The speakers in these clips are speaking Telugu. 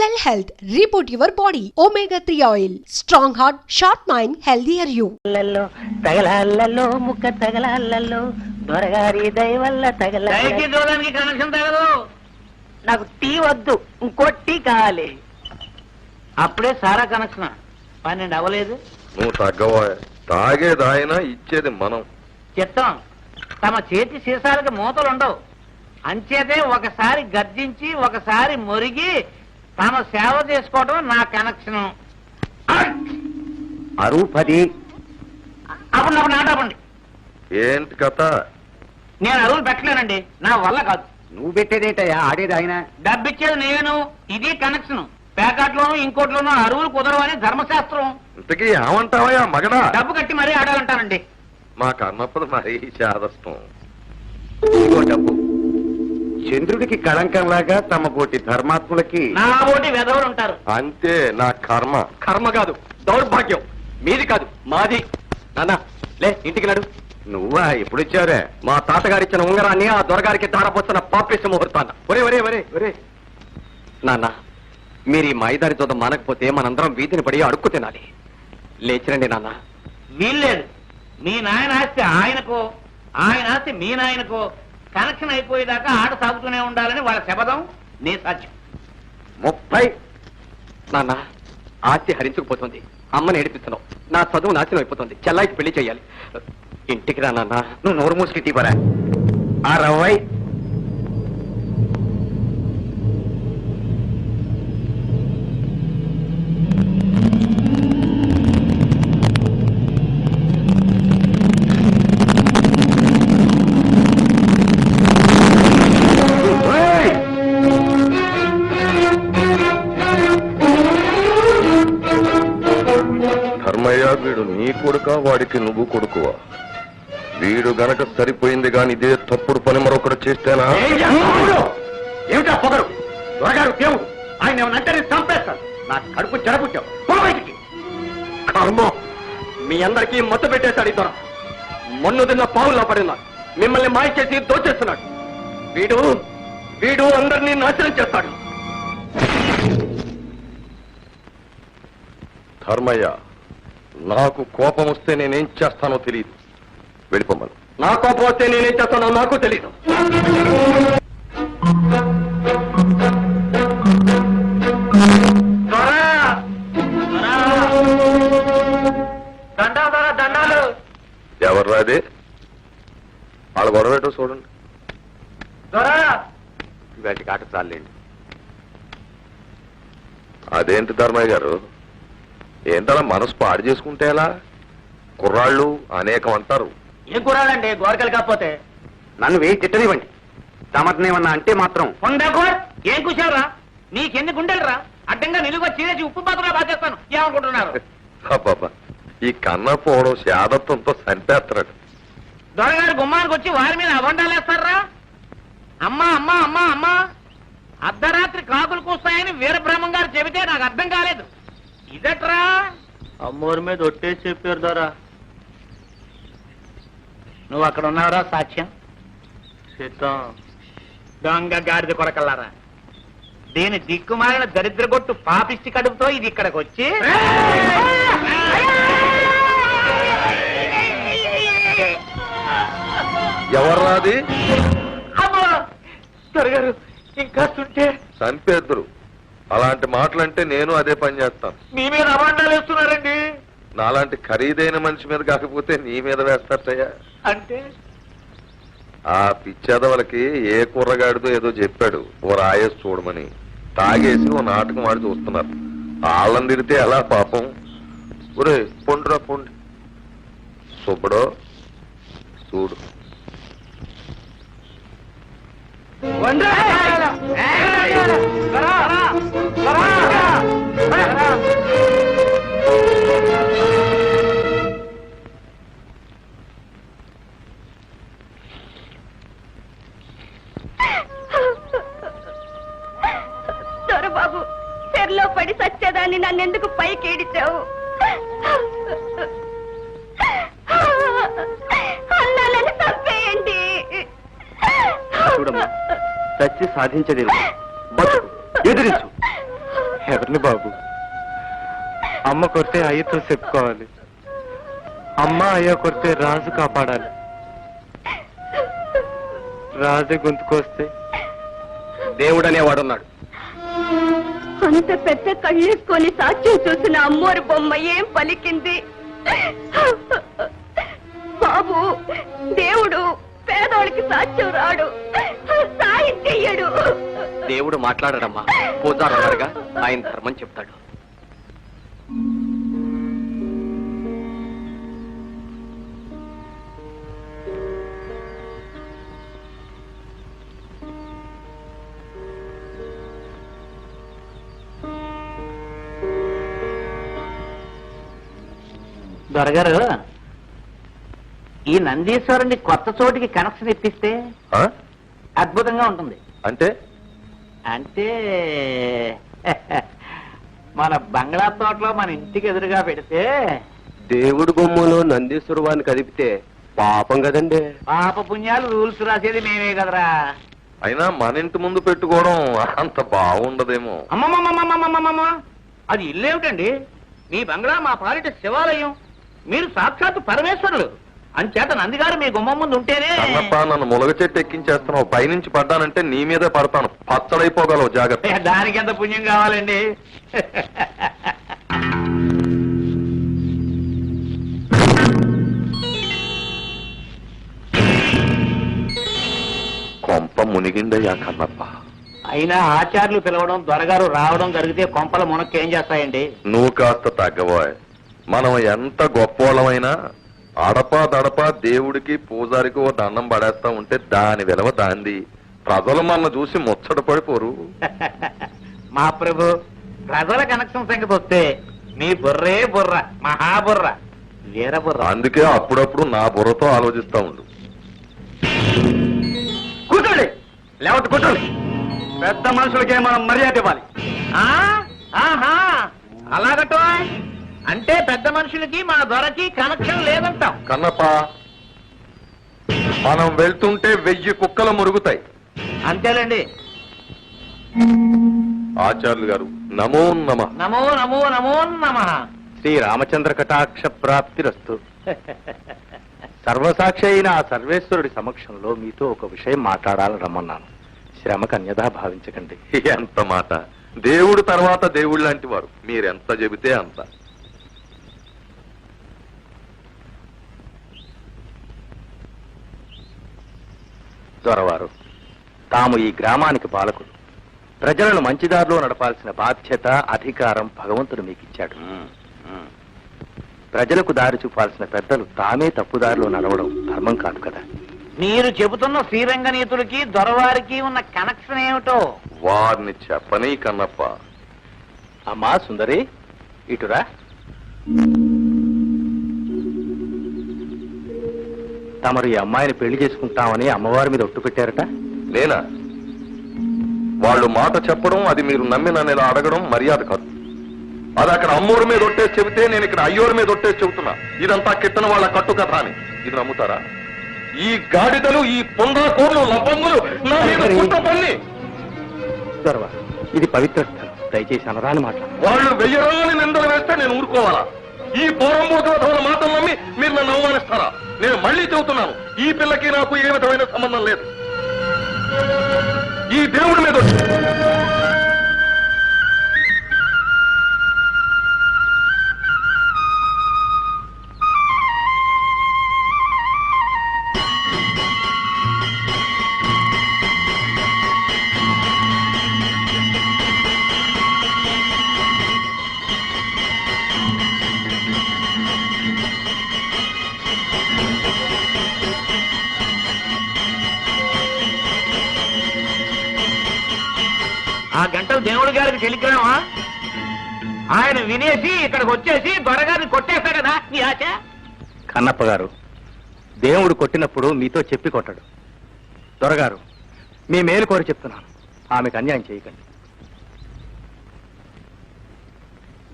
Cell Health, reboot your body. Omega 3 oil. Strong heart, sharp mind, healthier you. తగలాలలో ముక్క తగలాలలో దొరగారి దయవల్ల చూడడానికి కనెక్షన్ తగదు. నాకు టీ వద్దు, ఇంకో టీ కావాలి. అప్పుడే సారా కనెక్షన్ 12 అవ్వలేదు. నువ్వు తగ్గవా? తాగేది ఆయన, ఇచ్చేది మనం. చిత్తం తమ చేతి సీసాలకి మూతలు ఉండవు. అంచేతే ఒకసారి గర్జించి ఒకసారి మురిగి తమ సేవ చేసుకోవడం నా కనెక్షన్. అరువు 10. అప్పుడు నాటపండి. ఏంటి కథ? నేను అరువులు పెట్టలేనండి, నా వల్ల కాదు. నువ్వు పెట్టేదేంటయ్యా, ఆడేది ఆయన. డబ్బిచ్చేది నేను, ఇది కనెక్షన్. ప్యాకెట్లోనూ ఇంకోట్లోనూ అరువులు కుదరవని ధర్మశాస్త్రం. ఇంతకీ ఏమంటావా మగడా? డబ్బు కట్టి మరీ ఆడాలంటానండి. మాకు అన్నప్పుడు మరీ చాదస్తం. ఇదిగో డబ్బు. చంద్రుడికి కళంకంలాగా తమ పోటీ ధర్మాత్ములకి నా ఓటి వెధవులు ఉంటారు. అంతే, నా కర్మ. కర్మ కాదు, దౌర్భాగ్యం. మీది కాదు, మాది. నాన్న లే, ఇంటికి నడు. నువ్వా? ఎప్పుడొచ్చావురా? మా తాతగారిచ్చిన ఉంగరాన్ని ఆ దొరగారికి దారపోస్తున్న పాపిష్ట ముహూర్తాన్న. ఒరే ఒరే ఒరే ఒరే నాన్న, మీరు ఈ మాయిదారి చూద్దాం మానకపోతే మనందరం వీధిని పడి అడుక్కు తినాలి. లేచిరండి నాన్న. వీల్లేదు. మీ నాయన ఆస్తి ఆయనకో, ఆయన ఆస్తి మీ నాయనకో కనెక్షన్ అయిపోయేదాకా ఆట సాగుతూనే ఉండాలని వాళ్ళ శపథం, నీ సాధ్యం. 30. నాన్న, ఆస్తి హరించుకుపోతుంది. అమ్మని ఏడిపిస్తున్నావు. నా చదువు నాశనం అయిపోతుంది. చెల్లాయికి పెళ్లి చేయాలి. ఇంటికి రా నాన్న. నువ్వు నోరు మూసుకి తీపరా. 60. ధర్మయ్య, వీడు నీ కొడుక, వాడికి నువ్వు కొడుకువా? వీడు గనక సరిపోయింది గాని ఇదే తప్పుడు పని మరొకరు చేస్తేనా? ఏమిటా పొగరు? దొరగారు దేవుడు. ఆయన ఏమనంటే చంపేస్తాను. నా కడుపు జరపుచ్చావు. బయటికి. కర్మ, మీ అందరికీ మత్తు పెట్టేశాడు ఈ దొర. మొన్ను తిన్న పావుల్లో పడినాడు. మిమ్మల్ని మాయ చేసి దోచేస్తున్నాడు. వీడు వీడు అందరినీ నాశనం చేస్తాడు. ధర్మయ్య, నాకు కోపం వస్తే నేనేం చేస్తానో తెలియదు. వెళ్ళిపోమను. నా కోపం వస్తే నేనేం చేస్తానో నాకు తెలీదు. దండాలు. ఎవర్రా అది? వాళ్ళ గొడవేటో చూడండి. వీటికి ఆట చాలండి. అదేంటి ధర్మయ్య గారు, ఏంటలా మనసు పాడు చేసుకుంటే ఎలా? కుర్రాళ్ళు అనేకం అంటారు. ఏం కురాలండి, గోరకలు కాకపోతే. నన్ను వేయి తిట్టనివ్వండి. సమర్థనేమన్నా అంటే మాత్రం ఏం కూర్చోరా? నీకెన్ని గుండెలరా? అడ్డంగా నిలువ చీరేసి ఉప్పు పాత్రలో బాధేస్తాను. ఏమనుకుంటున్నారు? అబ్బాబా, ఈ కన్న పోవడం శాదత్వంతో చంపేస్తాడు. దొరగారు గుమ్మానికి వచ్చి వారి మీద అబండాలేస్తారా? అమ్మా అమ్మా అమ్మా అమ్మా, అర్ధరాత్రి కాకులు కూస్తాయని వీరబ్రహ్మం గారు చెబితే నాకు అర్థం కాలేదు. ఇదట్రా? అమ్మోరి మీద ఒట్టేసి చెప్పారు దొరా. నువ్వు అక్కడ ఉన్నావురా సాక్ష్యం? దొంగ గాడిద కొడకల్లారా, దీని దిక్కుమాలిన దరిద్రగొట్టు పాపిష్టి కడుపుతో ఇది ఇక్కడికి వచ్చి ఎవర్రాది? దొరగారు ఇంకా చుంటే చంపేద్దరు. అలాంటి మాటలంటే నేను అదే పని చేస్తాను. మీ మీద అబండాలు వేస్తున్నారండి. నాలాంటి ఖరీదైన మనిషి మీద కాకపోతే నీ మీద వేస్తారయ్యా. అంటే ఆ పిచ్చేదవలకి ఏ కుర్రగాడిదో ఏదో చెప్పాడు, ఓ రాయేసి చూడమని. తాగేసి ఓ నాటకం ఆడి చూస్తున్నారు. వాళ్ళని తిడితే ఎలా పాపం? ఒరే పొండురా పొండి. సుబ్బడో చూడు. దొరబాబు, చెర్లో పడి సచ్చేదాన్ని నన్నెందుకు పైకి ఏడిచావు? అన్నాలని తప్పేయండి. చూడమ్మా, చచ్చి సాధించలేదు. బతుకు, ఎదిరించు. ఎవరిని బాబు? అమ్మ కొడితే అయ్యతో చెప్పుకోవాలి, అమ్మ అయ్య కొడితే రాజు కాపాడాలి. రాజు గొంతుకొస్తే దేవుడు అనేవాడున్నాడు. అంత పెద్ద కళ్ళేసుకొని సాక్ష్యం చూసిన అమ్మోరు బొమ్మ ఏం పలికింది? బాబు, దేవుడు పేదోళ్ళకి సాక్ష్యం రాడు, సాయం చెయ్యడు. దేవుడు మాట్లాడడమ్మా, పూజారన్నారుగా, ఆయన ధర్మం చెప్తాడు. దొరగారు, ఈ నందీశ్వరుని కొత్త చోటికి కనెక్షన్ ఇప్పిస్తే ఆ? అద్భుతంగా ఉంటుంది. అంటే అంటే మన బంగ్లా తోటలో మన ఇంటికి ఎదురుగా పెడితే దేవుడు బొమ్మలో నందీశ్వరవాన్ని కదిపితే పాపం కదండి. పాప పుణ్యాలు రూల్స్ రాసేది మేమే కదరా. అయినా మన ఇంటి ముందు పెట్టుకోవడం అంత బాగుండదేమో. అమ్మమ్మమ్మమ్మమ్మమ్మమ్మ, అది ఇల్లేమిటండి? మీ బంగ్లా మా పాలిట శివాలయం, మీరు సాక్షాత్తు పరమేశ్వరులు. అంచేత నందిగారు మీ గుమ్మం ముందు ఉంటేనే. అన్నప్ప, నన్ను ములగ చెట్టు ఎక్కించేస్తున్నావు. పైనుంచి పడ్డానంటే నీ మీదే పడతాను. పచ్చడైపోగలవు, జాగ్రత్త. దానికి ఎంత పుణ్యం కావాలండి? కొంప మునిగిందయ్యా కన్నప్ప. అయినా ఆచార్యులు పిలవడం, దొరగారు రావడం జరిగితే కొంపల మునక్కేం చేస్తాయండి? నువ్వు కాస్త తగ్గబోయ్. మనం ఎంత గొప్పోళ్ళమైనా అడపా దడపా దేవుడికి పూజారికి ఓ దండం పడేస్తా ఉంటే దాని విలువ దాంది. ప్రజలు మన చూసి ముచ్చట పడిపోరు. మా ప్రభు, ప్రజల కనెక్షన్ సంగతి వస్తే మీ బుర్రే బుర్ర, మహాబుర్ర, వీర బుర్ర. అందుకే అప్పుడప్పుడు నా బుర్రతో ఆలోచిస్తా ఉండు. కూర్చోండి, లేవట్టు కూర్చోండి. పెద్ద మనుషులకే మనం మర్యాద ఇవ్వాలి. ఆహా, అలాగటో అంటే పెద్ద మనుషులకి మా దొరకి కనెక్షన్ లేదంటాం. కన్నప్ప, మనం వెళ్తుంటే 1000 కుక్కలు మురుగుతాయి. అంతేలేండి. ఆచార్యులు గారు, నమో నమ. నమో నమో నమో నమః. శ్రీ రామచంద్ర కటాక్ష ప్రాప్తిరస్తు. సర్వసాక్షి అయిన ఆ సర్వేశ్వరుడి సమక్షంలో మీతో ఒక విషయం మాట్లాడాలని రమ్మన్నాను. శ్రమకు అన్యథా భావించకండి. ఎంత మాట! దేవుడు తర్వాత దేవుడు లాంటి వారు. మీరెంత చెబితే అంత. దొరవారు, తాము ఈ గ్రామానికి పాలకులు. ప్రజలను మంచిదారిలో నడపాల్సిన బాధ్యత, అధికారం భగవంతుడు మీకు ఇచ్చాడు. ప్రజలకు దారి చూపాల్సిన పెద్దలు తామే తప్పుదారిలో నడవడం ధర్మం కాదు కదా. మీరు చెబుతున్న శ్రీరంగనీతులకి దొరవారికి ఉన్న కనెక్షన్ ఏమిటో వారిని చెప్పని కన్నప్ప. అమ్మా సుందరి, ఇటురా. తమరు ఈ అమ్మాయిని పెళ్లి చేసుకుంటామని అమ్మవారి మీద ఒట్టు పెట్టారట. నేనా? వాళ్ళు మాట చెప్పడం, అది మీరు నమ్మి నన్ను ఇలా అడగడం మర్యాద కాదు. అది అక్కడ అమ్మోరు మీద ఒట్టేసి చెబితే నేను ఇక్కడ అయ్యోరు మీద ఒట్టేసి చెబుతున్నా. ఇదంతా కిట్టన వాళ్ళ కట్టు కథ అని. ఇది నమ్ముతారా? ఈ గాడిదలు, ఈ పొందాకోర్లు, లబ్బంగులు నా మీద కుట్రపన్ని. దొరవారు, ఇది పవిత్ర స్థలం, దయచేసి అనరాని మాట. వాళ్ళు 1000 నిందలు వేస్తే నేను ఊరుకోవాలా? ఈ పౌరంబోధన మాటలు నమ్మి మీరు నన్ను అవమానిస్తారా? నేను మళ్ళీ చెబుతున్నాను, ఈ పిల్లకి నాకు ఏ విధమైన సంబంధం లేదు. ఈ దేవుడి మీద ఆ గంటలు దేవుడి గారికి టెలిగ్రామా? ఆయన వినేసి ఇక్కడికి వచ్చేసి దొరగారిని కొట్టేస్తా కదా నీ ఆశ? కన్నప్ప గారు, దేవుడు కొట్టినప్పుడు మీతో చెప్పి కొట్టాడు. దొరగారు, మీ మేలు కోరి చెప్తున్నాను, ఆమెకు అన్యాయం చేయకండి.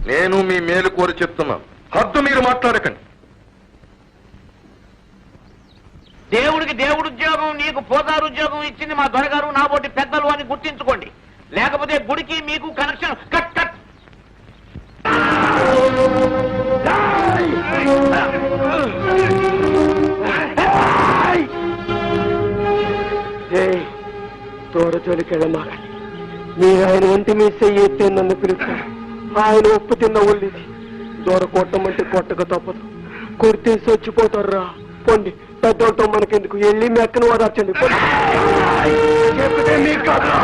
నేను మీ మేలు కోరి చెప్తున్నాను, హద్దు మీరు మాట్లాడకండి. దేవుడికి దేవుడు ఉద్యోగం, నీకు పోదారు ఉద్యోగం ఇచ్చింది మా దొరగారు, నాబోటి పెద్దలు అని గుర్తించుకోండి. లేకపోతే గుడికి మీకు కనెక్షన్ కట్ కట్ జోలికి వెళ్ళమాకండి. మీ ఆయన ఒంటి మీ చెయ్యి ఎత్తే నన్ను పిలుస్తాడు. ఆయన ఉప్పు తిన్న ఒళ్ళిది. దూర కొట్టమంటే కొట్టక తప్పదు. కొడితే చచ్చిపోతారు రా. పొండి, పెద్దోళ్ళతో మనకెందుకు, వెళ్ళి మెక్కను ఓదార్చండి. చెప్తే మీకు కాదురా.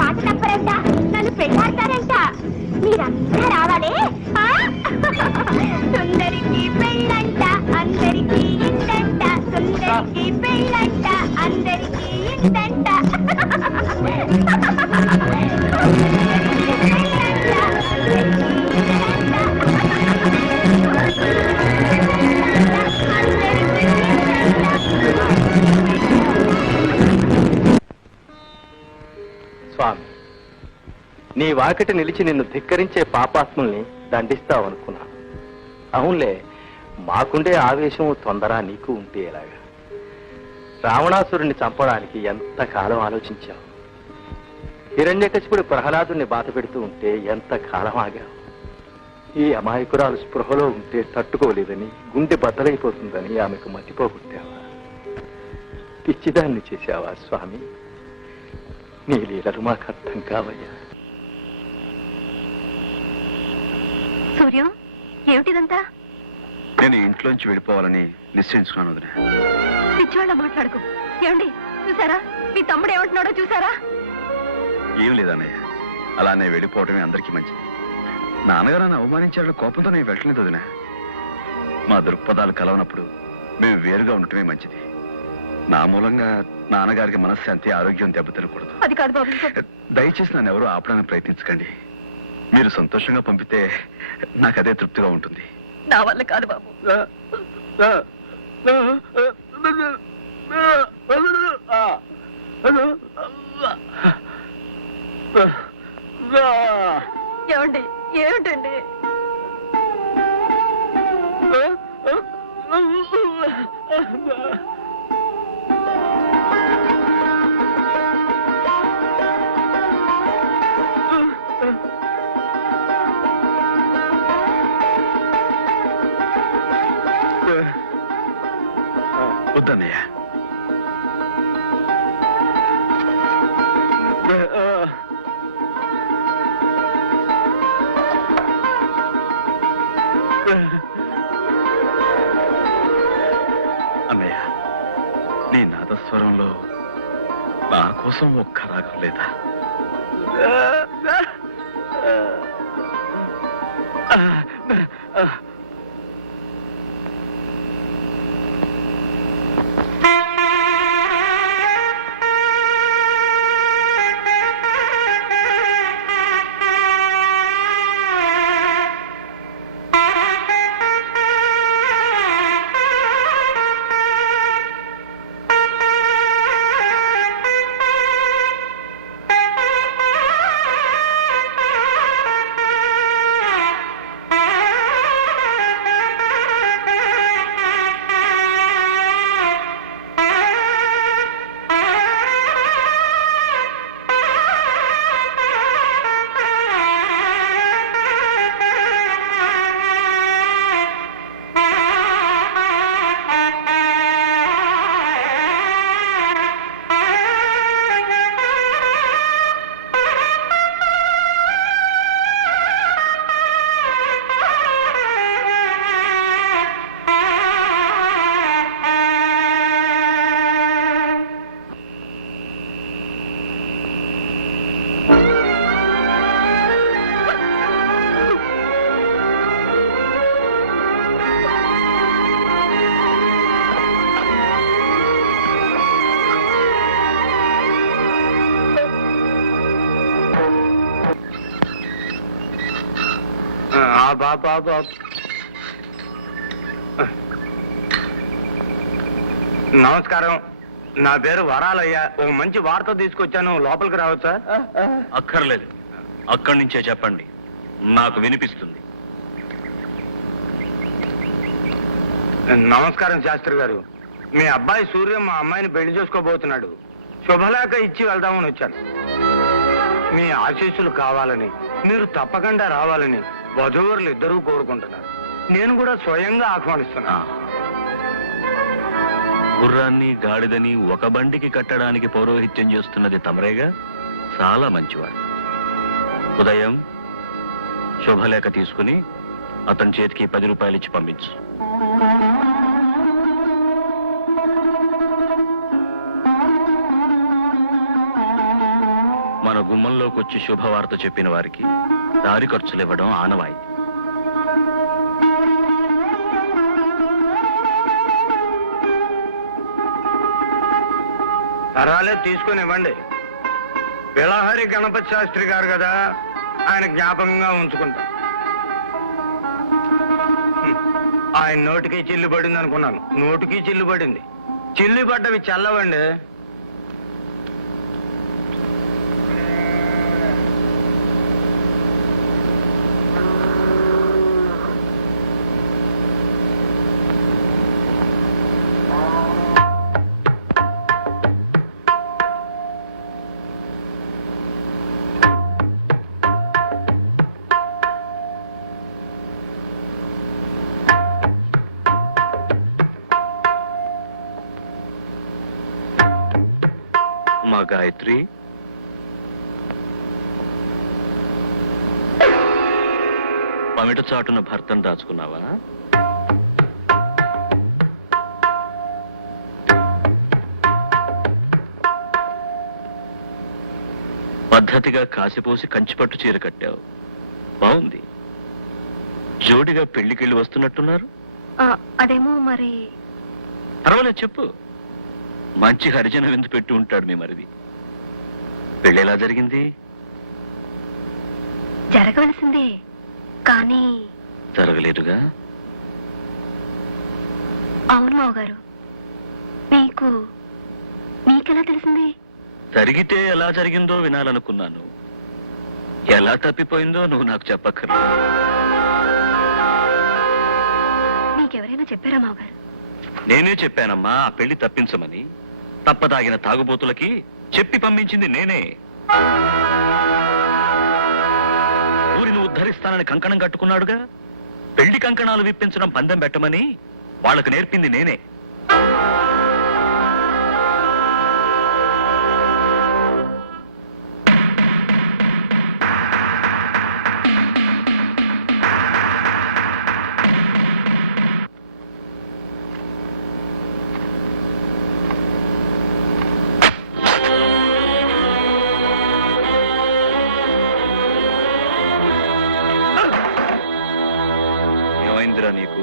మాట తప్పరంట, నన్ను పెళ్ళాడతారంట. మీరంతా రావాలి. సుందరికి పెళ్ళంట, అందరికి ఇందంట. సుందరికి పెళ్ళంట, అందరికి ఇందంట. స్వామి, నీ వాకిట నిలిచి నిన్ను ధిక్కరించే పాపాత్ముల్ని దండిస్తావనుకున్నా. అవునులే, మాకుండే ఆవేశం తొందర నీకు ఉంటే ఎలాగా? రావణాసురుణ్ణి చంపడానికి ఎంత కాలం ఆలోచించావు? హిరణ్యకశిపుడు ప్రహ్లాదుని బాధ పెడుతూ ఉంటే ఎంత కాలం ఆగావు? ఈ అమాయకురాలు స్పృహలో ఉంటే తట్టుకోలేదని, గుండె బద్దలైపోతుందని ఆమెకు మతిపోగొట్టావా? పిచ్చిదాన్ని చేశావా స్వామి? నీ లీలలు మాకు అర్థం కావయ్యా. సూర్యం, ఏమిటిదంతా? నేను ఇంట్లోంచి వెళ్ళిపోవాలని నిశ్చయించుకున్నాను వదిన. పిచ్చివాళ్ళ మాట్లాడుకో. ఏమండి, చూసారా మీ తమ్ముడు ఏమంటున్నాడో చూసారా? ఏం లేదన్నయ్య, అలానే వెళ్ళిపోవడమే అందరికీ మంచిది. నాన్నగారు నన్ను అవమానించాడు, కోపంతో నేను వెళ్ళలేదు వదిన. మా దృక్పథాలు కలవనప్పుడు మేము వేరుగా ఉండటమే మంచిది. నా మూలంగా నాన్నగారికి మనశ్శాంతి, ఆరోగ్యం దెబ్బతినకూడదు. అది కాదు బాబు. దయచేసి నన్ను ఎవరూ ఆపడానికి ప్రయత్నించకండి. మీరు సంతోషంగా పంపితే నాకు అదే తృప్తిగా ఉంటుంది. నా వల్ల కాదు బాబు. ఏమండి, ఏమిటండి? వద్దన్నయ్య, అన్నయ్య, నీ నాదస్వరంలో నా కోసం ఒక్క రాగం లేదా? నమస్కారం, నా పేరు వరాలయ్య. ఒక మంచి వార్త తీసుకొచ్చాను, లోపలికి రావచ్చా? అక్కర్లేదు, అక్కడి నుంచే చెప్పండి, నాకు వినిపిస్తుంది. నమస్కారం శాస్త్రి గారు. మీ అబ్బాయి సూర్య మా అమ్మాయిని పెళ్లి చేసుకోబోతున్నాడు. శుభలేఖ ఇచ్చి వెళ్దామని వచ్చాను. మీ ఆశీస్సులు కావాలని, మీరు తప్పకుండా రావాలని వధూవరులు ఇద్దరూ కోరుకుంటున్నారు. నేను కూడా స్వయంగా ఆహ్వానిస్తున్నా. గుర్రాన్ని గాడిదని ఒక బండికి కట్టడానికి పౌరోహిత్యం చేస్తున్నది తమరేగా, చాలా మంచివాడు. ఉదయం శుభలేఖ తీసుకుని అతని చేతికి 10 రూపాయలు ఇచ్చి పంపించు. మన గుమ్మంలోకి వచ్చి శుభవార్త చెప్పిన వారికి దారి ఖర్చులు ఇవ్వడం ఆనవాయితీ. పర్వాలేదు, తీసుకుని ఇవ్వండి. పిలహరి గణపతి శాస్త్రి గారు కదా, ఆయన జ్ఞాపకంగా ఉంచుకుంటా. ఆయన నోటికి చిల్లు పడింది అనుకున్నాను, నోటికి చిల్లు పడింది. చిల్లు పడ్డవి చల్లవండి. మా గాయత్రి, పమిట చాటున భర్తను దాచుకున్నావా? పద్ధతిగా కాసిపోసి కంచిపట్టు చీర కట్టావు, బాగుంది. జోడిగా పెళ్లికెళ్ళి వస్తున్నట్టున్నారు. అదేమో మరి. పర్వాలేదు, చెప్పు. మంచి హరిజన విందు పెట్టి ఉంటాడు మీ మరిది. పెళ్ళి ఎలా జరిగింది? జరగవలసిందే, కానీ జరగలేదుగా. అవును మావగారు. మీకెలా తెలిసింది? జరిగితే ఎలా జరిగిందో వినాలనుకున్నాను. ఎలా తప్పిపోయిందో నువ్వు నాకు చెప్పక్కర్లేదు. మీకెవరైనా చెప్పారా మావగారు? నేనే చెప్పానమ్మా ఆ పెళ్లి తప్పించమని. తప్పదాగిన తాగుబోతులకి చెప్పి పంపించింది నేనే. ఊరిని ఉద్ధరిస్తానని కంకణం కట్టుకున్నాడుగా, పెళ్లి కంకణాలు విప్పించడం పందెం పెట్టమని వాళ్ళకు నేర్పింది నేనే. ఏమైందిరా నీకు?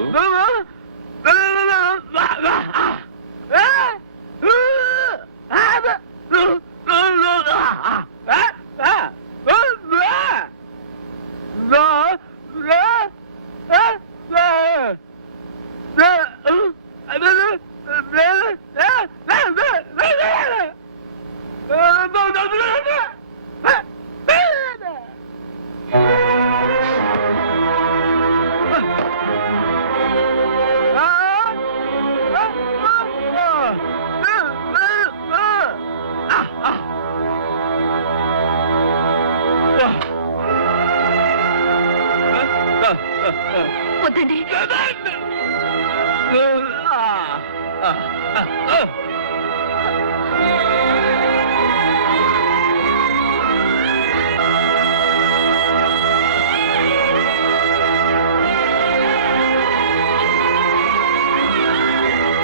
వద్దండి.